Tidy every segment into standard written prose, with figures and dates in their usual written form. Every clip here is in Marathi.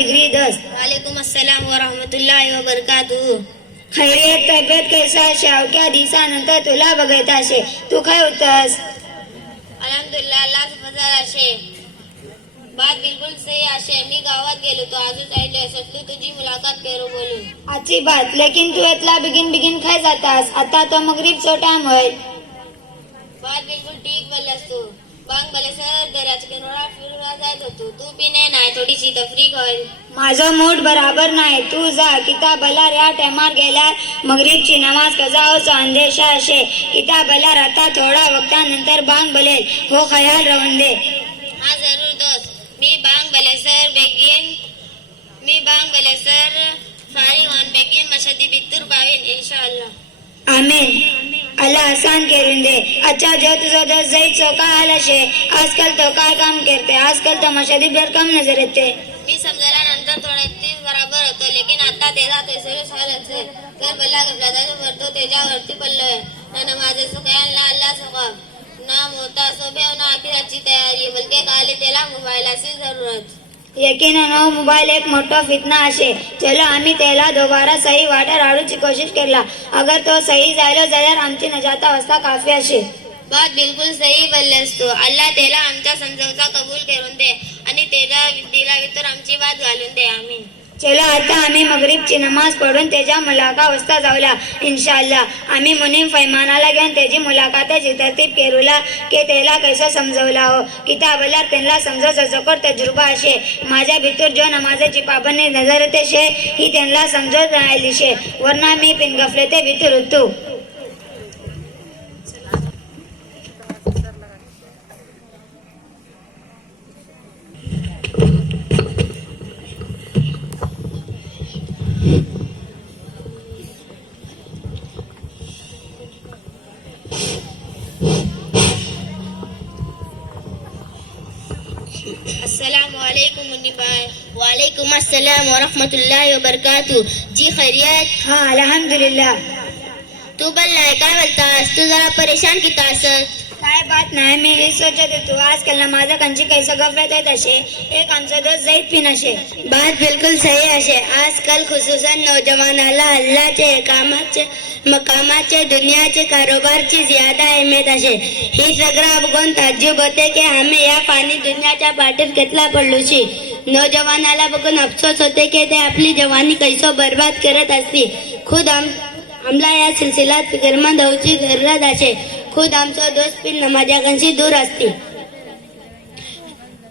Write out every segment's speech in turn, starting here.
डिग्री 10। वालेकुम अस्सलाम व रहमतुल्लाहि व बरकातुहू। खैरियत तब्येत कैसा अशे? अवघ्या दिवसानंतर तुला बघत असे, तू काय होतास? अल्हम्दुलिल्लाह, अल्लाह फजल अशे। बात बिलकुल सही अशे। मी गावात गेलो तो आजच आयलो असलो तुझी मुलाकात करू बोलून। अच्छी बात, लेकिन तू इतला बिगिन खाय जातास? आता तो मगरिबचो टाइम होय। बात बिलकुल ठीक बोललास तू। बांग भले सर दर्याच्या किनारा फिरवा जात होतो, तू बी नाही थोडीशी तफरीक होईल। माझं मूड बराबर नाही, तू जा किताबलार या टायमार गेल्यार मगरिबची नमाज कजा होचो अंदेशा अशे। किताबलार आता थोडा वक्तानंतर बांग बलेल, हो खयाल राहून दे। हाँ जरूर दोस्त, मी बांग भले सर फारिग होऊन बेगीन मशदी बित्तूर पावीन इंशाअल्लाह। आमीन, अल्लाह आसान करून दे। अच्छा, जो तुझा दोस्त जायचो काय हाल अशे? आजकाल तो काय काम करते? आजकाल तो मशादी भर कम नजर येते। मी समजल्यानंतर थोडे ते बराबर होतं, लेकिन आता त्याचा तेसरच हाल असेल तर बल्ला गफलाचा भरतो त्याच्यावरती पडलोय ना नमाजेचं कयाल ना अल्लाह सवाब ना मोता सोबे ना आखिराची तयारी बल्कि काले त्याला मोबाईलाची जरूरत। यकीनन हो मोबाईल एक मोठा फितना अशे। चलो आम्ही त्याला दोबारा सही वाटेर हाडूची कोशिश केला। अगर तो सही जायलो जाल्यार आमची नजात अवस्था काफी अशे। बात बिलकुल सही बोललेस तू। अल्लाह त्याला आमच्या समजावता कबूल करून दे आणि त्याच्या दिलावितर आमची बात घालून दे। आमीन। चलो आता आम्ही मगरिबची नमाज पढून त्याच्या मुलाकात जाऊला इंशाअल्लाह। आम्ही मुनीम फैमानाला घेऊन त्याची मुलाकाताची तरतीब केरूला की त्याला कैसा समजवला हो। किताबला त्यांना समजवचा जकोर तजुर्बा अशे। माझ्या भितर जो नमाजाची पाबंदी नजर येते शे ही त्यांना समजवत राहिली शे, वरना मी पिन गफलते भितर होतो। अस्सलाम वालेकुम मुन्नी भाई। वालेकुम अस्सलाम व रहमतुल्लाहि व बरकातुहू। जी खैरियत? हाँ अल्हम्दुलिल्लाह। तू बल्लाय काय बोलतास? तू जरा परेशान कितास? काय बात नाही, मी हे सोचत होतो आजकाल नमाजा कंची कैसा गफलत आहेत अशे। एक आमचा दोस्त जाईत पिन अशे। बात बिलकुल सही अशे। आजकल खुसूसन नौजवानाला अल्लाहचे मकामाचे दुनियाचे कारोबारची ज्यादा अहमियत अशे। ही सगळा बघून ताज्जुब होते की आम्ही या पाणी दुनियाच्या पाठीत कितला पडलोशी। नौजवानाला बघून अफसोस होते की ते आपली जवानी कैसो बर्बाद करत असती। खुद आमला या सिलसिलात फिक्रमंद होऊची जरूरत अशे। खुद आमचा दोस्त पिन नमाजाकांशी दूर असते।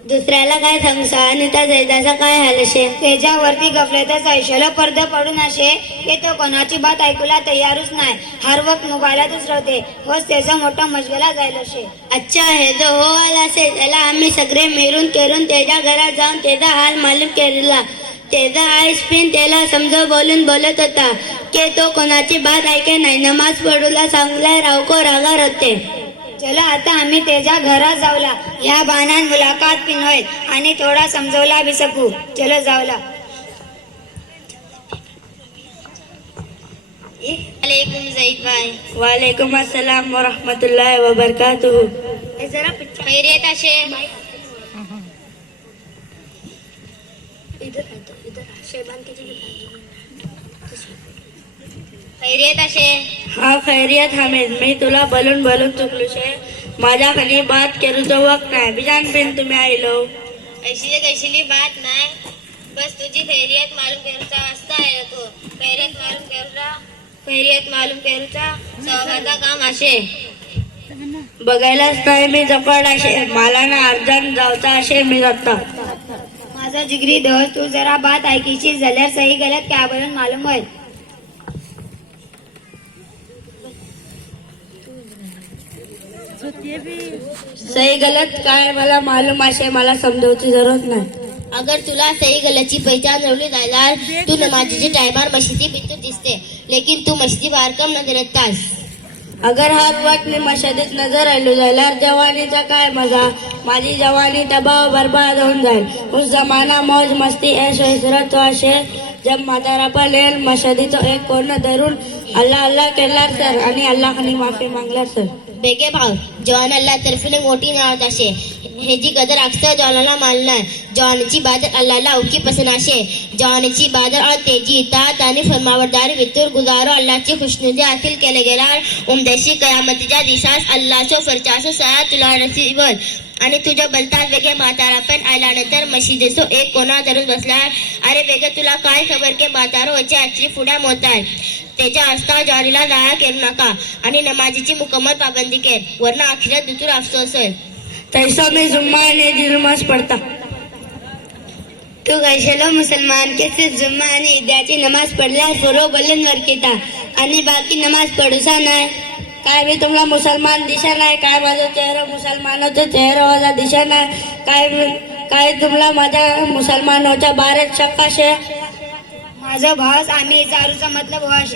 दुसऱ्याला काय सांगसा आणि त्या जैदाचा काय हाल अशे? त्याच्यावरती गफलतच ऐशलो पडदा पडून अशे की तो कोणाची बात ऐकूला तयारच नाही। हर वक्त मोबाईलातच राहते, होच त्याचा मोठा मशगला जायला शे। अच्छा हे जो हो हाल असे त्याला आम्ही सगळे मिळून करून त्याच्या घरात जाऊन त्याचा हाल मालूम केला। त्याचा आईस पिन त्याला समजव बोलून बोलत होता की तो कोणाची बात ऐके नाही, नमाज पडूला सांगलाय रावको रागार होते। चला आता आम्ही त्याच्या घरात जाऊला, ह्या बाणान मुलाकात पिन होईल आणि थोडा समजवला बी सकू। चलो जाऊला। वालेकुम जैद भाई। वालेकुम अस्सलाम व रहमतुल्लाहि व बरकातुहू। खैरियत अशे? खैरियत अशे? हाँ खैरियत हमीद, मी तुला बोलून चुकलो शे। माझ्या खाली बात करूचो वक्त नाही, बिजान पिन तुम्ही आयलो। कैशिली बात नाही, बस तुझी खैरियत मालूम करूचा असता आहे तो। खैरियत मालूम करूचा सवाबाचा काम अशे। बघायलाच नाही मी जपड अशे, मला ना अर्जंट जाऊचा अशे मी जाता। माझा जिगरी दोस्त, तू जरा बात ऐकीची जाल्यार सही गलत काय बोलून मालूम होईल। सही गलत काय मला मालूम अशे, मला समजवची जरूरत नाही। अगर तुला सही गलतची पहचान जवली जायला तू नमाजीची टायमार मस्जिदी बितूर दिसते, लेकिन तू मस्जिदी बाहेर कम नजर येतास। अगर हर वक्त मी मशादीत नजर आलो जायला जवानीचा काय मजा? माझी जवानी तबाह बर्बाद होऊन जाईल। उस जमाना मौज मस्ती ऐश हसरत अशे जब म्हातारा पण येईल मशादीचो एक कोण धरून अल्लाह अल्लाह केल्यार सर आणि अल्लाह खाली माफी मागल्यार सर। बेगे भाव जवान अल्लाह तर्फीने मोठी नाव असे। हेजी कदर अक्सर जॉनला मालना जॉनची बादर अल्लाह औकी पसंद आशे जॉनची बादर और तेजी इतात आणि फरमावरदारी वितूर गुजारो अल्लाहची खुशनुदी हासिल केले गेल्यार उमदेशी कयामतीच्या दिसास अल्लाहचो फरचासो सया तुला नसीबल आणि तुझ्या बलतात वेगे म्हातारा पण आल्यानंतर मशिदीचो एक कोणा धरून बसल्यार अरे वेगे तुला काय खबर के म्हातारो वचे आचरी फुड्या मोताय त्याच्या आस्था जॉनीला जाया करू नका आणि नमाजीची मुकम्मल पाबंदी कर वरना आखिरत दुतूर अफसोस होय तैसा मैं जुम्मा ने नमाज पढ़ता तू कैशलो मुसलमान के सिर्फ जुम्मा आणि ईदाची नमाज पडल्यास बरोबर वरकिता आणि बाकी नमाज पडूसा नाही काय मी तुम्हाला मुसलमान दिशा नाही काय माझा चेहरा मुसलमानाचा चेहरा माझा दिशा नाही काय तुम्हाला माझ्या मुसलमानाच्या बारेत शक्का शे माझं भास आम्ही दारूचा मतलब व्हाशे